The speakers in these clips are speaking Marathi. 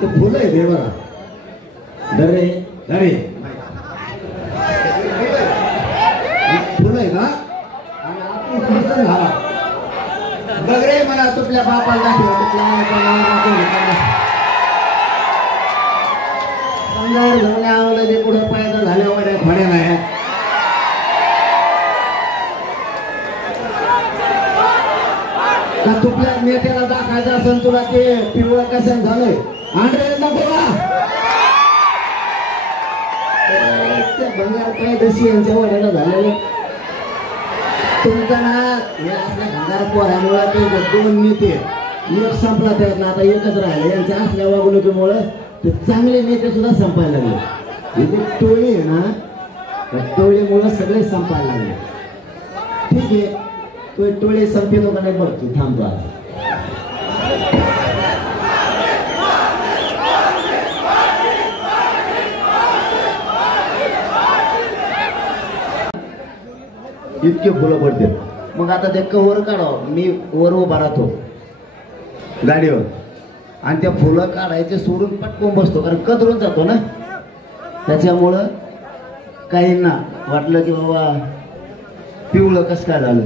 ते फुलं आहे देवा दरे दरे फुलं आहे का आणि आपण कृष्ण झाला बगरे मला तुपल्या बापाला दाखव आवडलं ते पुढे पायदा झाल्यावर खड्या नाही तुपल्या नेत्याला दाखायचं असेल तुला ते पिवळं कशाने झालंय आंध्र नको का भंगार काय दशी यांच्या वड्याला झालेलं तुमचा ना हे असल्या भंगार पोरामुळे ते दोन नेते एक संपला त्यात ना आता एकच राहिले यांच्या असल्या वागणुकीमुळे ते चांगले नेते सुद्धा संपायला लागले इथे टोळी आहे ना त्या टोळीमुळे सगळे संपायला लागले ठीक आहे तो टोळी संपेलो का नाही बघतो थांबतो आज इतके फुलं पडते मग आता ते कवर काढावं मी वर उभा राहतो गाडीवर आणि त्या फुलं काढायचे सोडून पटकून बसतो कारण कदरून जातो ना त्याच्यामुळं काहींना वाटलं की बाबा पिवळं कसं काय झालं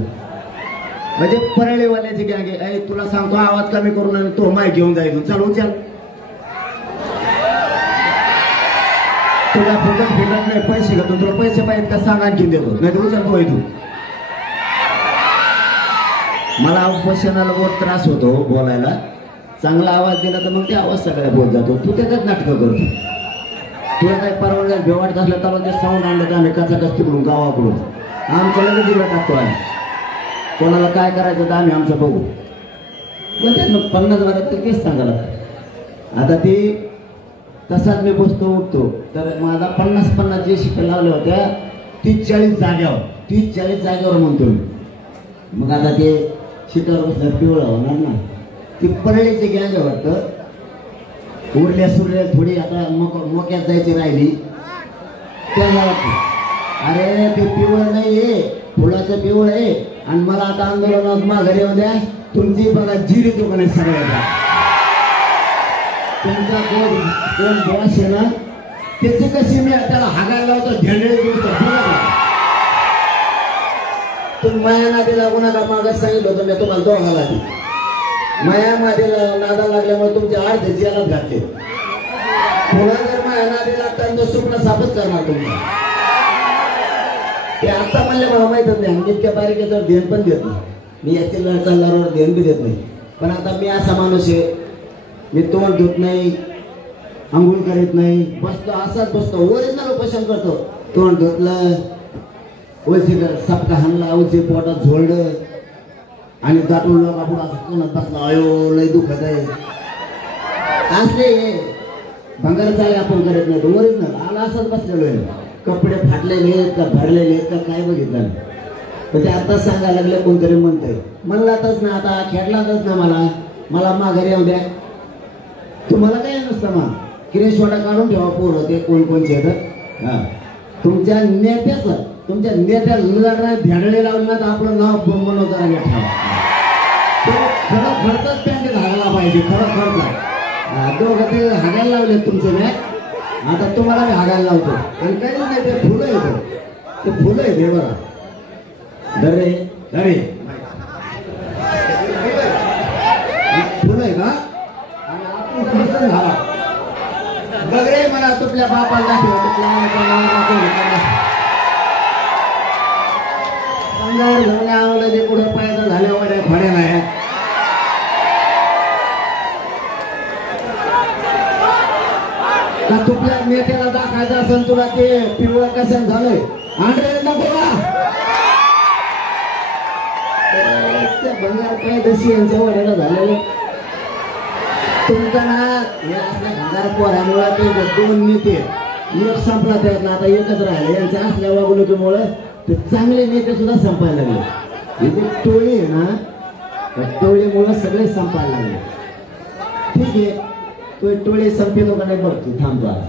म्हणजे परळीवाल्याची गॅंग आहे तुला सांगतो आवाज कमी करून आणि तो माय घेऊन जायचो चालू चाल तुला फुकट फिरत नाही पैसे घेतो तुला पैसे पाहिजे का सांग आणखीन देतो नाही तर उचलतो तू मला उपोषणाला बहुत त्रास होतो बोलायला चांगला आवाज दिला तर मग ते आवाज सगळ्या बोलत जातो तू त्याच्यात नाटकं करतो तुला काही परवानगी बेवाट असलं तर ते साऊंड आणलं तर आम्ही कचाकच तिकडून गावाकडून आमच्या लगेच दिला टाकतो आम्ही कोणाला काय करायचं तर आम्ही आमचं बघू त्यांना 50,000 तेच सांगायला आता ते तसाच मी बसतो उठतो तर माझा 50 जे शिकायला लावल्या होत्या 30-40 जाग्यावर 30-40 जाग्यावर म्हणतो मी मग आता ते शिटावर बसल्या पिवळा होणार ना ती परळीची गॅंग वाटतं उरल्या सुरल्या थोडी आता मोक्यात जायची राहिली त्याला अरे ते पिवळ नाही आहे फुलाचं पिवळ आहे आणि मला आता आंदोलनात माघारी येऊ द्या तुमची बघा जिरी दुकाने सगळ्या तुमचा कोण बॉस आहे ना त्याची कशी मी त्याला हागायला लावतो झेंडे तुम्ही माया नादी लागू नका मागास सांगितलं होतं मी तुम्हाला दोघाला माया नादीला नादा लागल्यामुळे तुमचे अर्धे जेलात घातले पुन्हा जर माया नादी लागतात तर सुपणं सापच करणार तुम्ही ते आता म्हणले मला माहितच नाही आणि इतक्या बारीकेचं ध्यान पण देत नाही मी याची चालल्यावर ध्यान बी देत नाही पण आता मी असा माणूस आहे मी तोंड धुत नाही आंघोळ करीत नाही बसतो असाच बसतो ओरिजिनल उपोषण करतो तोंड धुतलं ओळशी सपका हाणला ओळशी पोटात झोळलं आणि दाटून लोक आपण असं कोणात बसला अयो लय दुखत आहे असले भंगार चाले आपण करत नाही ओरिजिनल आला असंच बसलेलो आहे कपडे फाटलेले आहेत का भरलेले आहेत का काय बघितलं तर ते आताच सांगायला लागले कोणतरी म्हणतंय म्हणलातच ना आता खेळलातच ना मला माघारी येऊ द्या तुम्हाला काय नसतं मग किरेशवाडा काढून ठेवा पोर होते कोणचे येतात हा तुमच्या नेत्याचं तुमच्या नेत्या भेडळे लावलं ना तर आपलं नाव बनवताना ठेवा खरं खर्चच पॅन्ट घालायला पाहिजे खरं खर्च दोघं ते हागायला लावले तुमचे नाही आता तुम्हाला मी हागायला लावतो आणि काही नाही ते फुलं येतो ते फुलं आहे देवा दरे दरे फुलं आहे का आणि आपण कृष्ण झाला बगरे मला तुपल्या बापाला दाखव आवडलं ते पुढे पायदा झाल्यावर खड्या नाही तुपल्या नेत्याला दाखायचं असेल तुला ते पिवळं कशाने झालंय आंध्र नको का भंगार काय दशी यांच्या वड्याला झालेलं तुमचा ना हे असल्या भंगार पोरामुळे ते दोन नेते एक संपला त्यात ना आता एकच राहिले यांच्या असल्या वागणुकीमुळे ते चांगले नेते सुद्धा संपायला लागले इथे टोळी आहे ना त्या टोळीमुळे सगळे संपायला लागले ठीक आहे तो टोळी संपेलो का नाही बघतो थांबतो आज